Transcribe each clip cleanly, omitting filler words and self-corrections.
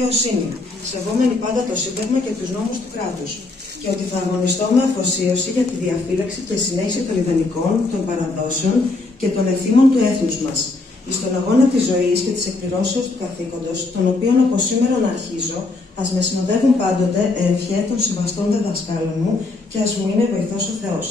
δικαιοσύνη, σεβόμενοι πάντα το Σύνταγμα και τους νόμους του κράτους, και ότι θα αγωνιστώ με αφοσίωση για τη διαφύλαξη και συνέχιση των ιδανικών, των παραδόσεων και των εθήμων του έθνους μας, εις τον αγώνα της ζωής και της εκπληρώσεως του καθήκοντος, τον οποίον από σήμερα να αρχίζω, ας με συνοδεύουν πάντοτε ευχέ των συμβαστών διδασκάλων μου και ας μου είναι βοηθός ο Θεός.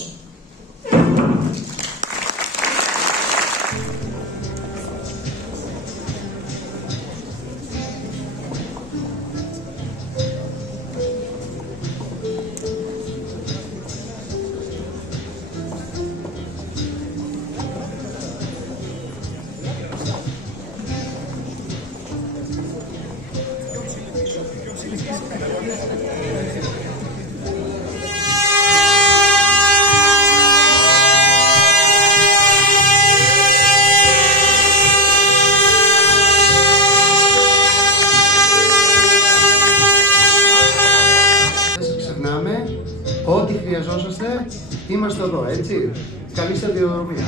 Ό,τι χρειαζόσαστε, είμαστε εδώ, έτσι. Καλή σταδιοδρομία.